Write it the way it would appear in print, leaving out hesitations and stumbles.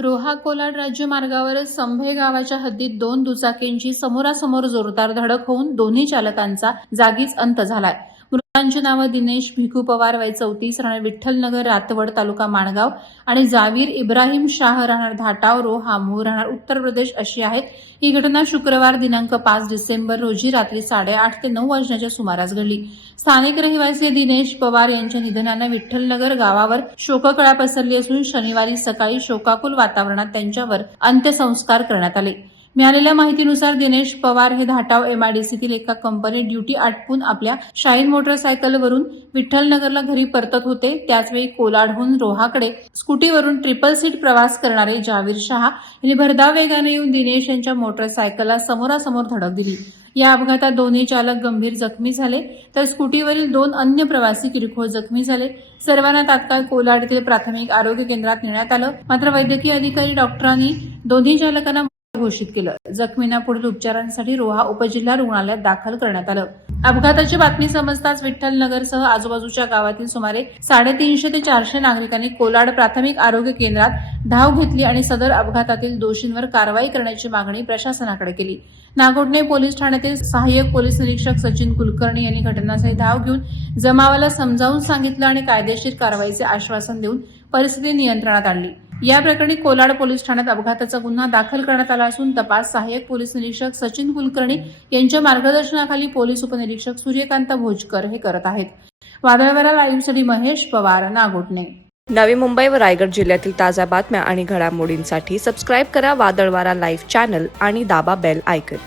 रोहा कोलाड राज्य मार्गावर संभे गावाच्या हद्दीत दोन दुचाकींची समोरासमोर जोरदार धडक होऊन दोन्ही चालकांचा जागीच अंत झालाय. मृतांची नावं दिनेश भिकू पवार वय 34 राहणार विठ्ठलनगर रातवड तालुका माणगाव आणि जावीर इब्राहिम शाह राहणार धाटाव रोहा मूळ राहणार उत्तर प्रदेश अशी आहेत. ही घटना शुक्रवार दिनांक 5 डिसेंबर रोजी रात्री 8:30 ते 9 वाजण्याच्या सुमारास घडली. स्थानिक रहिवासी दिनेश पवार यांच्या निधनानं विठ्ठलनगर गावावर शोककळा पसरली असून शनिवारी सकाळी शोकाकुल वातावरणात त्यांच्यावर अंत्यसंस्कार करण्यात आले. मिळालेल्या माहितीनुसार दिनेश पवार हे धाटाव एमआयडीसीतील एका कंपनीत ड्युटी आटपून आपल्या शाईन मोटरसायकलवरून विठ्ठलनगरला घरी परतत होते. त्याचवेळी कोलाडहून रोहाकडे स्कूटीवरून ट्रिपल सीट प्रवास करणारे जावीर शहा यांनी भरधाव वेगाने येऊन दिनेश यांच्या मोटरसायकलला समोरासमोर धडक दिली. या अपघातात दोन्ही चालक गंभीर जखमी झाले तर स्कूटीवरील 2 अन्य प्रवासी किरकोळ जखमी झाले. सर्वांना तात्काळ कोलाड येथील प्राथमिक आरोग्य केंद्रात नेण्यात आलं. मात्र वैद्यकीय अधिकारी डॉक्टरांनी दोन्ही चालकांना घोषित केलं. जखमींना पुढील उपचारांसाठी रोहा उपजिल्हा रुग्णालयात दाखल करण्यात आलं. अपघाताची बातमी समजताच विठ्ठलनगरसह आजूबाजूच्या गावातील सुमारे 350 ते 400 नागरिकांनी कोलाड प्राथमिक आरोग्य केंद्रात धाव घेतली आणि सदर अपघातातील दोषींवर कारवाई करण्याची मागणी प्रशासनाकडे केली. नागोठणे पोलीस ठाण्यातील सहाय्यक पोलीस निरीक्षक सचिन कुलकर्णी यांनी घटनास्थळी धाव घेऊन जमावाला समजावून सांगितलं आणि कायदेशीर कारवाईचे आश्वासन देऊन परिस्थिती नियंत्रणात आणली. या प्रकरणी कोलाड पोलीस ठाण्यात अपघाताचा गुन्हा दाखल करण्यात आला असून तपास सहाय्यक पोलीस निरीक्षक सचिन कुलकर्णी यांच्या मार्गदर्शनाखाली पोलीस उपनिरीक्षक सूर्यकांत भोजकर हे करत आहेत. वादळवारा लाईव्हसाठी महेश पवार, नागोठणे. नवी मुंबई व रायगड जिल्ह्यातील ताज्या बातम्या आणि घडामोडींसाठी सबस्क्राईब करा वादळवारा लाईव्ह चॅनल आणि दाबा बेल आयकॉन.